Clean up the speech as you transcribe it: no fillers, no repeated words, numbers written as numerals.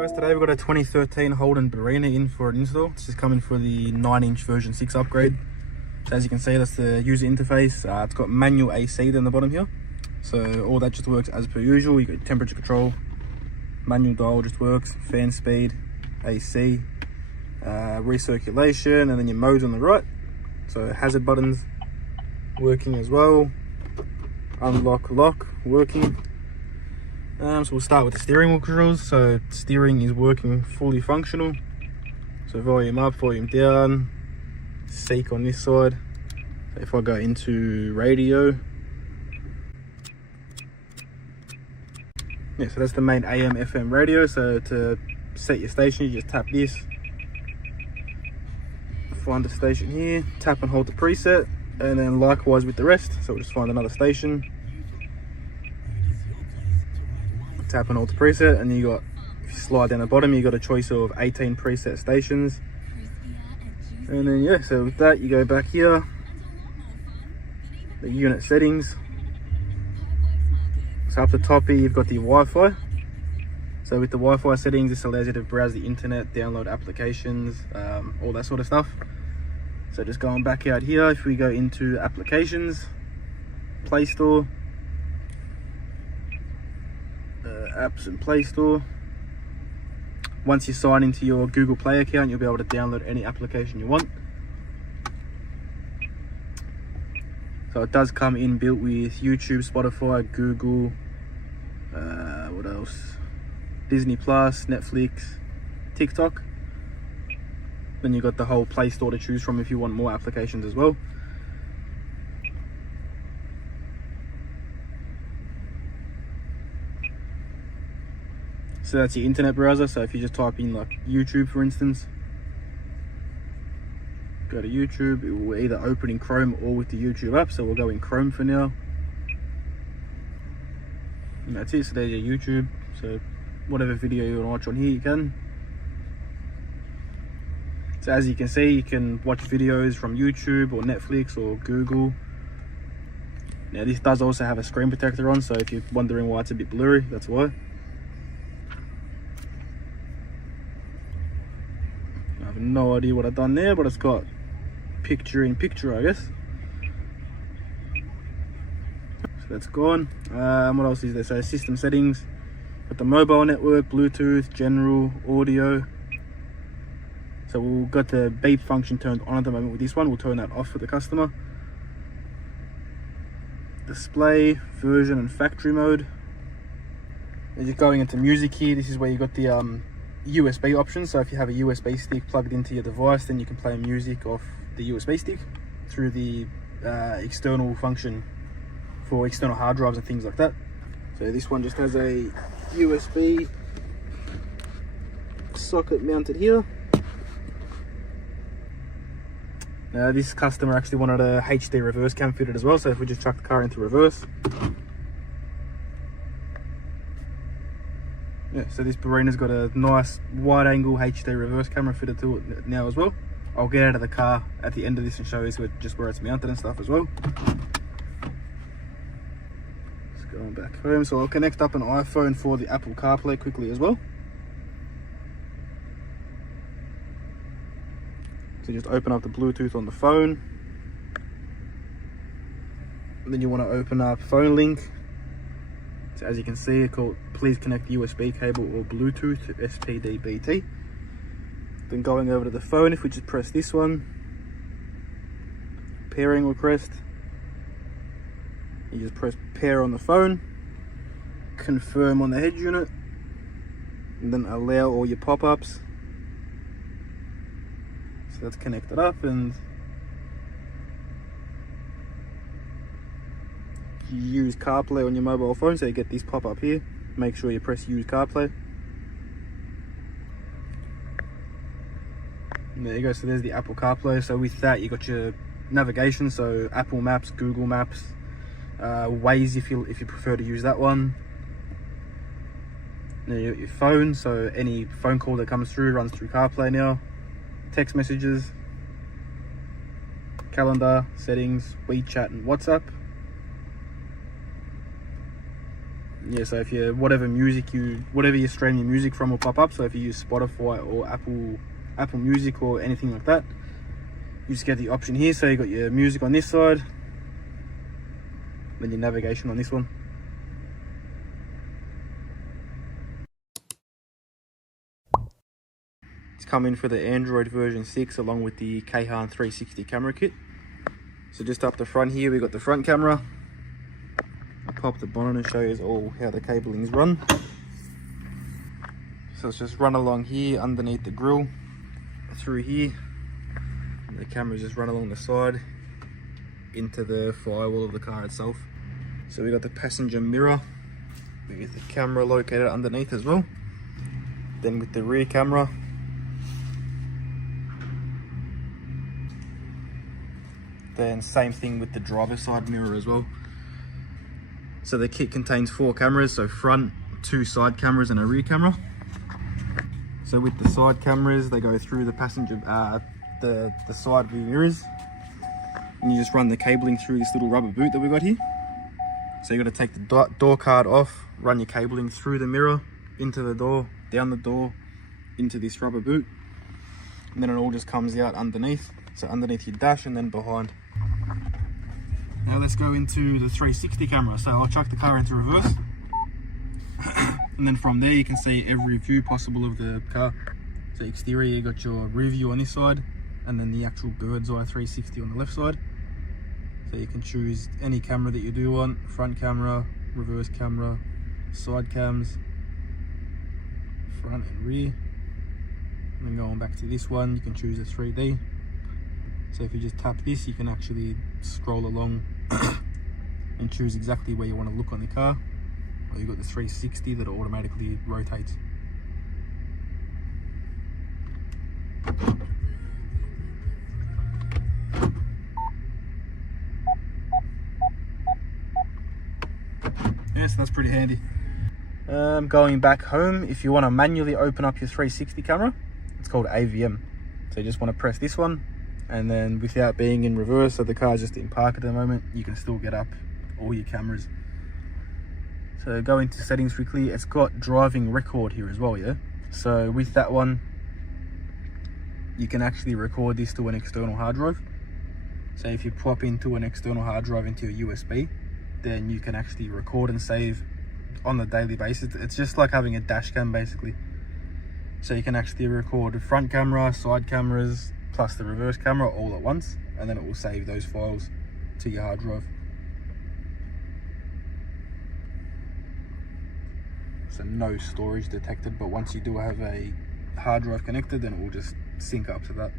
Guys, today we've got a 2013 Holden Barina in for an install. This is coming for the 9-inch version 6 upgrade. So as you can see, that's the user interface. It's got manual AC down the bottom here. So all that just works as per usual. You got temperature control, manual dial just works, fan speed, AC, recirculation, and then your modes on the right. So hazard buttons working as well. Unlock, lock working. So we'll start with the steering wheel controls. So steering is working fully functional. So volume up, volume down, seek on this side. So if I go into radio, yeah, so that's the main AM FM radio. So to set your station, you just tap this, find the station here, tap and hold the preset, and then likewise with the rest. So we'll just find another station, tap and hold the preset, and you got, if you slide down the bottom, you got a choice of 18 preset stations. And then yeah, so with that you go back here, the unit settings. So up the top here you've got the Wi-Fi. So with the Wi-Fi settings, this allows you to browse the internet, download applications, all that sort of stuff. So just going back out here, if we go into applications, Play Store, apps and Play Store. Once you sign into your Google Play account, you'll be able to download any application you want. So it does come inbuilt with YouTube, Spotify, Google, what else? Disney Plus, Netflix, TikTok. Then you've got the whole Play Store to choose from if you want more applications as well. So that's your internet browser. So if you just type in like YouTube, for instance, go to YouTube, it will either open in Chrome or with the YouTube app. So we'll go in Chrome for now. And that's it. So there's your YouTube. So whatever video you want to watch on here, you can. So as you can see, you can watch videos from YouTube or Netflix or Google. Now this does also have a screen protector on, so if you're wondering why it's a bit blurry, that's why. I have no idea what I've done there, but it's got picture in picture, I guess. So that's gone. What else is there? So system settings, got the mobile network, Bluetooth, general, audio. So we've got the beep function turned on at the moment with this one. We'll turn that off for the customer. Display, version and factory mode. As you're going into music here, this is where you got the USB option. So if you have a USB stick plugged into your device, then you can play music off the USB stick through the external function for external hard drives and things like that. So this one just has a USB socket mounted here. This customer actually wanted a HD reverse cam fitted as well, so if we just chuck the car into reverse. Yeah, so this Barina's got a nice wide angle HD reverse camera fitted to it now as well. I'll get out of the car at the end of this and show you just where it's mounted and stuff as well. Just going back home, so I'll connect up an iPhone for the Apple CarPlay quickly as well. So just open up the Bluetooth on the phone. And then you want to open up phone link. So as you can see, it's called please connect USB cable or Bluetooth SPD-BT. Then going over to the phone, if we just press this one, pairing request, you just press pair on the phone, confirm on the head unit, and then allow all your pop-ups. So that's connected up, and you use CarPlay on your mobile phone, so you get this pop up here. Make sure you press use CarPlay. And there you go, so there's the Apple CarPlay. So with that you got your navigation, so Apple Maps, Google Maps, Waze if you prefer to use that one. And then you got your phone, so any phone call that comes through runs through CarPlay now. Text messages, calendar, settings, WeChat and WhatsApp. Yeah, so if you whatever you're streaming your music from will pop up. So if you use Spotify or Apple Music or anything like that, you just get the option here. So you got your music on this side, then your navigation on this one. It's coming for the Android version 6 along with the KAYHAN 360 camera kit. So just up the front here, we got the front camera. I'll pop the bonnet and show you all how the cablings run. So it's just run along here underneath the grill, through here. And the cameras just run along the side into the firewall of the car itself. So we got the passenger mirror with the camera located underneath as well. Then with the rear camera, then same thing with the driver's side mirror as well. So the kit contains 4 cameras, so front, 2 side cameras and a rear camera. So with the side cameras, they go through the passenger, the side view mirrors, and you just run the cabling through this little rubber boot that we got here. So you got to take the door card off, run your cabling through the mirror, into the door, down the door, into this rubber boot, and then it all just comes out underneath. So underneath your dash and then behind. Now let's go into the 360 camera. So I'll chuck the car into reverse. And then from there you can see every view possible of the car. So exterior, you got your rear view on this side, and then the actual bird's eye 360 on the left side. So you can choose any camera that you do want: front camera, reverse camera, side cams, front and rear. And then going back to this one, you can choose a 3D. So if you just tap this, you can actually scroll along and choose exactly where you want to look on the car. Or you've got the 360 that automatically rotates. Yes, that's pretty handy. Going back home, if you want to manually open up your 360 camera, it's called AVM. So you just want to press this one, and then without being in reverse, so the car's just in park at the moment, you can still get up all your cameras. So go into settings quickly. It's got driving record here as well, yeah? So with that one, you can actually record this to an external hard drive. So if you pop into an external hard drive into a USB, then you can actually record and save on a daily basis. It's just like having a dash cam basically. So you can actually record the front camera, side cameras, plus the reverse camera all at once, and then it will save those files to your hard drive. So no storage detected, but once you do have a hard drive connected, then it will just sync up to that.